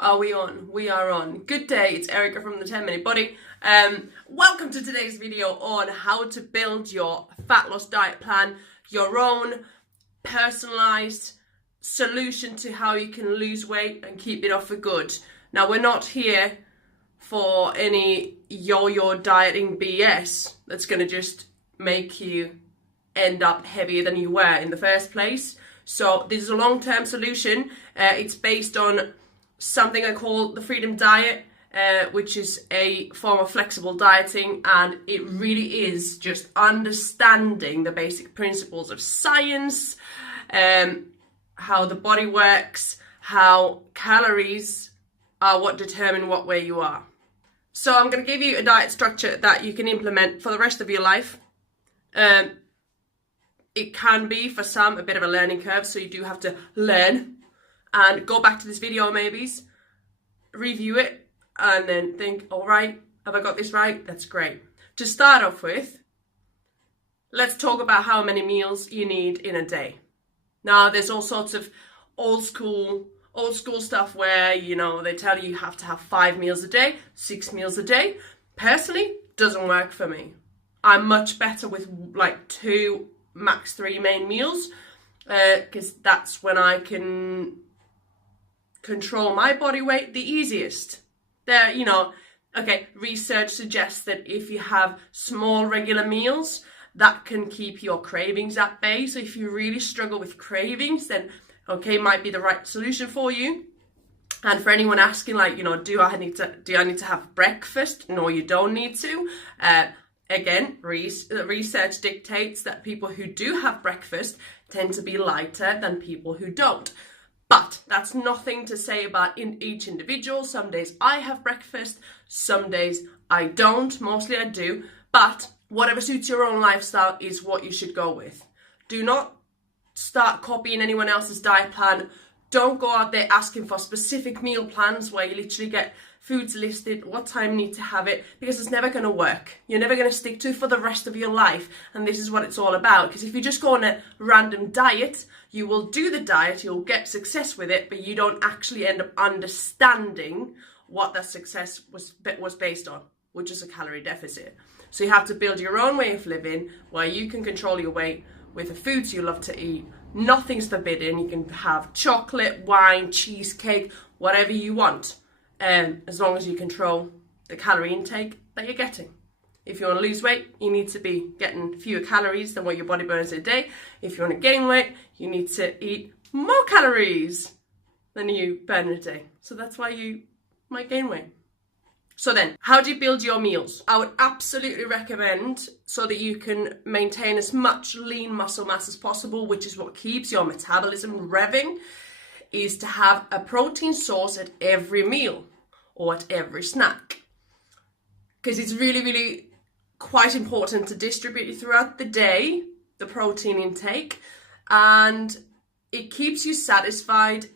Are we on? We are on. Good day, it's Erica from the 10-Minute Body. Welcome to today's video on how to build your fat loss diet plan, your own personalized solution to how you can lose weight and keep it off for good. Now, we're not here for any yo-yo dieting BS that's going to just make you end up heavier than you were in the first place. So this is a long-term solution. It's based on something I call the Freedom Diet, which is a form of flexible dieting, and it really is just understanding the basic principles of science, how the body works, how calories are what determine what way you are. So I'm going to give you a diet structure that you can implement for the rest of your life. It can be, for some, a bit of a learning curve, so you do have to learn and go back to this video maybe, review it, and then think, all right, have I got this right? That's great. To start off with, let's talk about how many meals you need in a day. Now, there's all sorts of old school stuff where, you know, they tell you have to have 5 meals a day, 6 meals a day. Personally, doesn't work for me. I'm much better with like 2, max 3 main meals, because that's when I can control my body weight the easiest. There, you know, okay, research suggests that if you have small regular meals, that can keep your cravings at bay. So if you really struggle with cravings, then okay, might be the right solution for you. And for anyone asking, like, you know, do I need to have breakfast? No, you don't need to. Again, research dictates that people who do have breakfast tend to be lighter than people who don't. But that's nothing to say about each individual. Some days I have breakfast, some days I don't. Mostly I do. But whatever suits your own lifestyle is what you should go with. Do not start copying anyone else's diet plan. Don't go out there asking for specific meal plans where you literally get foods listed, what time you need to have it, because it's never going to work. You're never going to stick to it for the rest of your life. And this is what it's all about. Because if you just go on a random diet, you will do the diet, you'll get success with it, but you don't actually end up understanding what that success was based on, which is a calorie deficit. So you have to build your own way of living where you can control your weight with the foods you love to eat. Nothing's forbidden. You can have chocolate, wine, cheesecake, whatever you want, as long as you control the calorie intake that you're getting. If you want to lose weight, you need to be getting fewer calories than what your body burns a day. If you want to gain weight, you need to eat more calories than you burn a day. So that's why you might gain weight. So then, how do you build your meals? I would absolutely recommend, so that you can maintain as much lean muscle mass as possible, which is what keeps your metabolism revving, is to have a protein source at every meal or at every snack. Because it's really, really quite important to distribute throughout the day, the protein intake, and it keeps you satisfied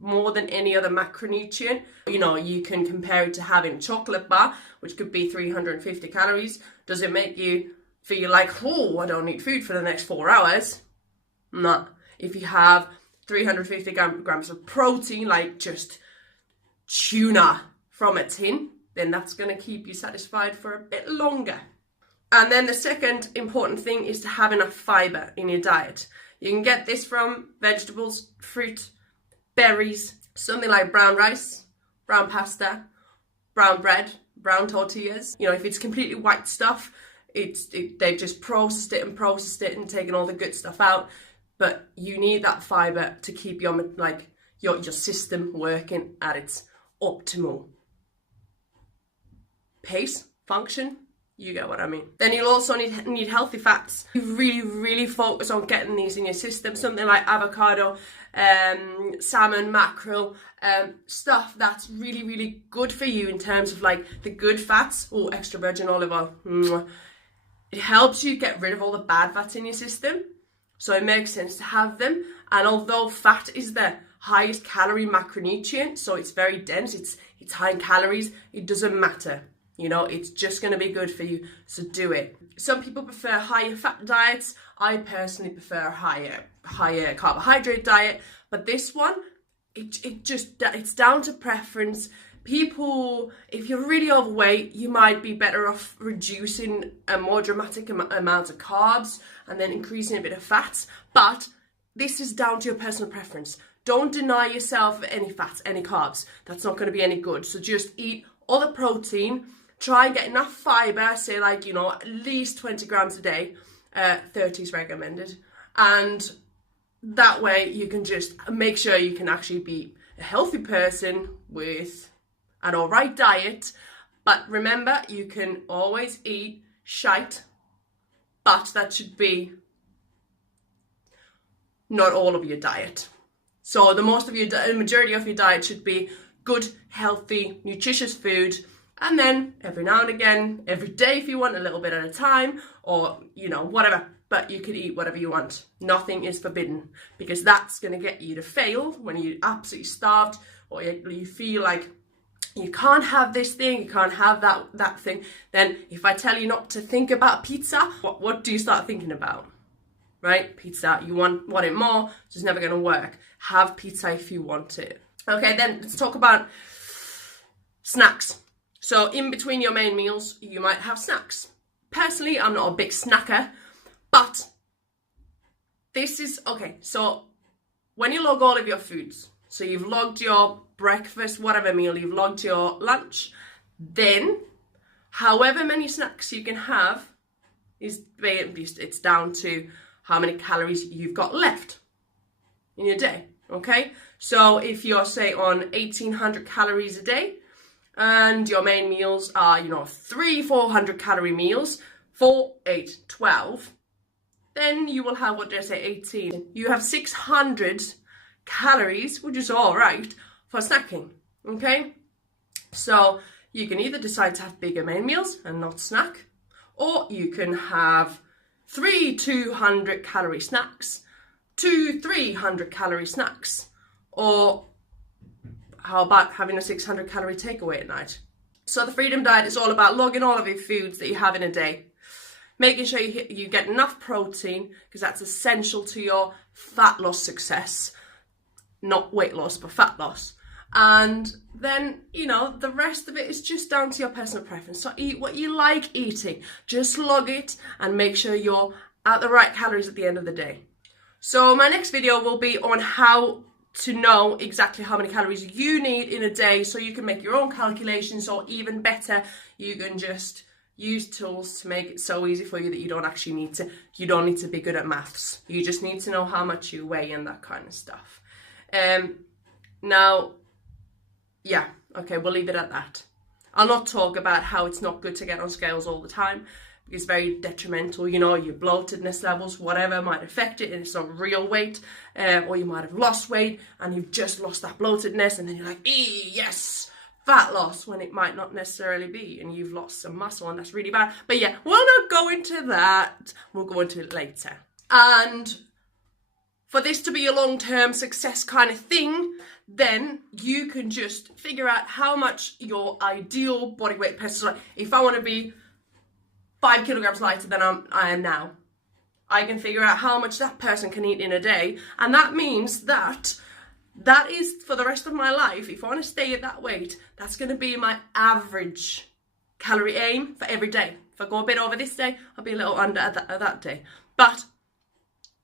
more than any other macronutrient. You know, you can compare it to having a chocolate bar, which could be 350 calories. Does it make you feel like, oh, I don't need food for the next 4 hours? No. If you have 350 grams of protein, like just tuna from a tin, then that's going to keep you satisfied for a bit longer. And then the second important thing is to have enough fiber in your diet. You can get this from vegetables, fruit, berries, something like brown rice, brown pasta, brown bread, brown tortillas. You know, if it's completely white stuff, they've just processed it and taken all the good stuff out. But you need that fiber to keep your system working at its optimal pace, function. You get what I mean. Then you'll also need healthy fats. You really, really focus on getting these in your system. Something like avocado, salmon, mackerel, stuff that's really, really good for you in terms of like the good fats. Oh, extra virgin olive oil. It helps you get rid of all the bad fats in your system. So it makes sense to have them. And although fat is the highest calorie macronutrient, so it's very dense, it's high in calories, it doesn't matter. You know, it's just going to be good for you, so do it. Some people prefer higher fat diets. I personally prefer a higher carbohydrate diet, but this one it's down to preference. People, if you're really overweight, you might be better off reducing a more dramatic amount of carbs and then increasing a bit of fats. But this is down to your personal preference. Don't deny yourself any fats, any carbs. That's not going to be any good. So just eat all the protein. Try and get enough fiber, say like, at least 20 grams a day. 30 is recommended. And that way you can just make sure you can actually be a healthy person with an alright diet. But remember, you can always eat shite, but that should be not all of your diet. So the majority of your diet should be good, healthy, nutritious food. And then every now and again, every day if you want, a little bit at a time, or, whatever. But you can eat whatever you want. Nothing is forbidden, because that's going to get you to fail when you're absolutely starved, or you feel like you can't have this thing, you can't have that thing. Then if I tell you not to think about pizza, what do you start thinking about? Right? Pizza, you want it more, so it's never going to work. Have pizza if you want it. Okay, then let's talk about snacks. So in between your main meals, you might have snacks. Personally, I'm not a big snacker, but this is, okay, so when you log all of your foods, so you've logged your breakfast, whatever meal, you've logged your lunch, then however many snacks you can have it's down to how many calories you've got left in your day, okay? So if you're, say, on 1,800 calories a day, and your main meals are, 300-400 calorie meals, 4, 8, 12, then you will have, 18. You have 600 calories, which is all right for snacking, okay? So you can either decide to have bigger main meals and not snack, or you can have 3 200 calorie snacks, 2 300 calorie snacks, or how about having a 600 calorie takeaway at night? So the Freedom Diet is all about logging all of your foods that you have in a day, making sure you get enough protein, because that's essential to your fat loss success. Not weight loss, but fat loss. And then, the rest of it is just down to your personal preference. So eat what you like eating. Just log it and make sure you're at the right calories at the end of the day. So my next video will be on how to know exactly how many calories you need in a day, so you can make your own calculations, or even better, you can just use tools to make it so easy for you that you don't need to be good at maths. You just need to know how much you weigh and that kind of stuff. Now, yeah, okay, we'll leave it at that. I'll not talk about how it's not good to get on scales all the time, because it's very detrimental. Your bloatedness levels, whatever, might affect it, and it's not real weight, or you might have lost weight and you've just lost that bloatedness, and then you're like, yes, fat loss, when it might not necessarily be, and you've lost some muscle, and that's really bad. But yeah, we'll not go into that. We'll go into it later. And for this to be a long-term success kind of thing, then you can just figure out how much your ideal body weight person is. Like, if I want to be 5 kilograms lighter than I am now, I can figure out how much that person can eat in a day, and that means that is for the rest of my life. If I want to stay at that weight, that's going to be my average calorie aim for every day. If I go a bit over this day, I'll be a little under at that day. But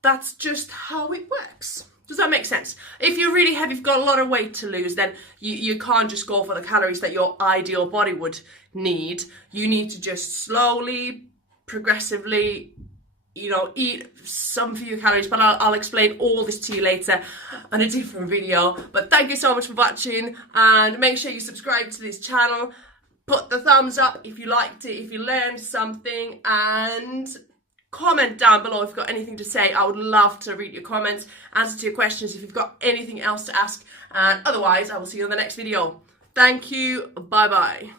that's just how it works. Does that make sense? If you're really heavy, you've got a lot of weight to lose, then you can't just go for the calories that your ideal body would need. You need to just slowly, progressively, eat some few calories. But I'll explain all this to you later on a different video. But thank you so much for watching, and make sure you subscribe to this channel. Put the thumbs up if you liked it, if you learned something, and comment down below if you've got anything to say. I would love to read your comments, answer to your questions if you've got anything else to ask, and otherwise I will see you in the next video. Thank you, bye bye.